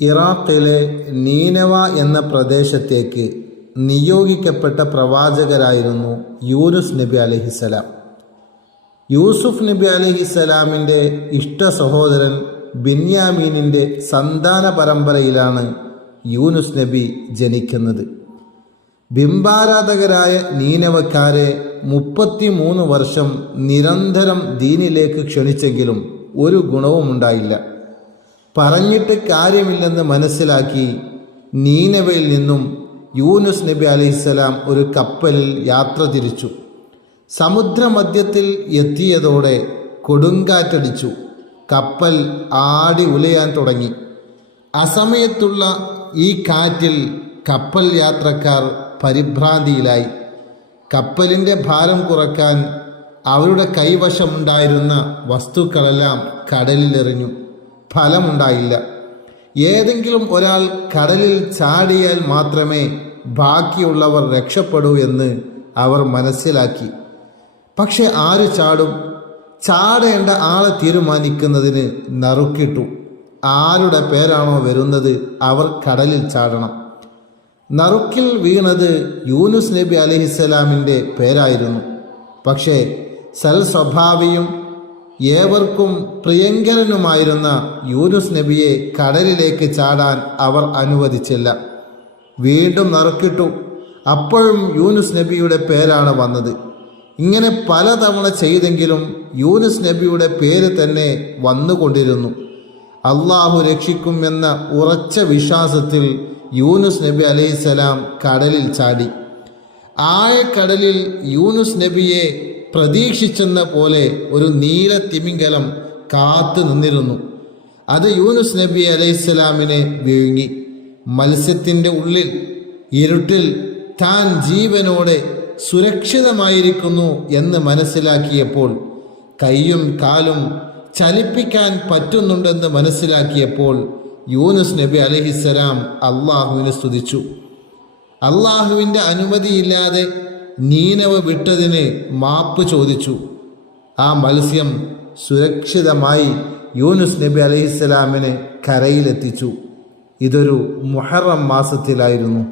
ഇറാഖിലെ നീനവ എന്ന പ്രദേശത്തേക്ക് നിയോഗിക്കപ്പെട്ട പ്രവാചകരായിരുന്നു യൂനുസ് നബി അലൈഹിസ്സലാം. യൂസുഫ് നബി അലൈഹിസ്സലാമിൻ്റെ ഇഷ്ട സഹോദരൻ ബിന്യാമീനിൻ്റെ സന്താന പരമ്പരയിലാണ് യൂനുസ് നബി ജനിക്കുന്നത്. ബിംബാരാധകരായ നീനവക്കാരെ 33 വർഷം നിരന്തരം ദീനിലേക്ക് ക്ഷണിച്ചെങ്കിലും ഒരു ഗുണവും ഉണ്ടായില്ല. പറഞ്ഞിട്ട് കാര്യമില്ലെന്ന് മനസ്സിലാക്കി നീനവയിൽ നിന്നും യൂനുസ് നബി അലൈഹിസ്സലാം ഒരു കപ്പലിൽ യാത്ര തിരിച്ചു. സമുദ്രമധ്യത്തിൽ എത്തിയതോടെ കൊടുങ്കാറ്റടിച്ചു. കപ്പൽ ആടി ഉലയാൻ തുടങ്ങി. അസമയത്തുള്ള ഈ കാറ്റിൽ കപ്പൽ യാത്രക്കാർ പരിഭ്രാന്തിയിലായി. കപ്പലിൻ്റെ ഭാരം കുറക്കാൻ അവരുടെ കൈവശമുണ്ടായിരുന്ന വസ്തുക്കളെല്ലാം കടലിലെറിഞ്ഞു. ഫലമുണ്ടായില്ല. ഏതെങ്കിലും ഒരാൾ കടലിൽ ചാടിയാൽ മാത്രമേ ബാക്കിയുള്ളവർ രക്ഷപ്പെടൂ എന്ന് അവർ മനസ്സിലാക്കി. പക്ഷെ ആര് ചാടും? ചാടേണ്ട ആളെ തീരുമാനിക്കുന്നതിന് നറുക്കിട്ടു. ആരുടെ പേരാണോ വരുന്നത് അവർ കടലിൽ ചാടണം. നറുക്കിൽ വീണത് യൂനുസ് നബി അലൈഹിസ്സലാമിൻ്റെ പേരായിരുന്നു. പക്ഷേ സൽസ്വഭാവിയും ഏവർക്കും പ്രിയങ്കരനുമായിരുന്ന യൂനുസ് നബിയെ കടലിലേക്ക് ചാടാൻ അവർ അനുവദിച്ചില്ല. വീണ്ടും നറുക്കിട്ടു. അപ്പോഴും യൂനുസ് നബിയുടെ പേരാണ് വന്നത്. ഇങ്ങനെ പലതവണ ചെയ്തെങ്കിലും യൂനുസ് നബിയുടെ പേര് തന്നെ വന്നുകൊണ്ടിരുന്നു. അള്ളാഹു രക്ഷിക്കും എന്ന ഉറച്ച വിശ്വാസത്തിൽ യൂനുസ് നബി അലൈഹിസ്സലാം കടലിൽ ചാടി. ആഴക്കടലിൽ യൂനുസ് നബിയെ പ്രതീക്ഷിച്ചെന്ന പോലെ ഒരു നീല തിമിംഗലം കാത്തു നിന്നിരുന്നു. അത് യൂനുസ് നബി അലൈഹിസ്സലാമിനെ വിഴുങ്ങി. മത്സ്യത്തിൻ്റെ ഉള്ളിൽ ഇരുട്ടിൽ താൻ ജീവനോടെ സുരക്ഷിതമായിരിക്കുന്നു എന്ന് മനസ്സിലാക്കിയപ്പോൾ, കൈയും കാലും ചലിപ്പിക്കാൻ പറ്റുന്നുണ്ടെന്ന് മനസ്സിലാക്കിയപ്പോൾ യൂനുസ് നബി അലൈഹിസ്സലാം അള്ളാഹുവിനെ സ്തുതിച്ചു. അള്ളാഹുവിൻ്റെ അനുമതിയില്ലാതെ നീനവ വിട്ടതിന് മാപ്പ് ചോദിച്ചു. ആ മത്സ്യം സുരക്ഷിതമായി യൂനുസ് നബി അലൈഹിസ്സലാമിനെ കരയിലെത്തിച്ചു. ഇതൊരു മുഹറം മാസത്തിലായിരുന്നു.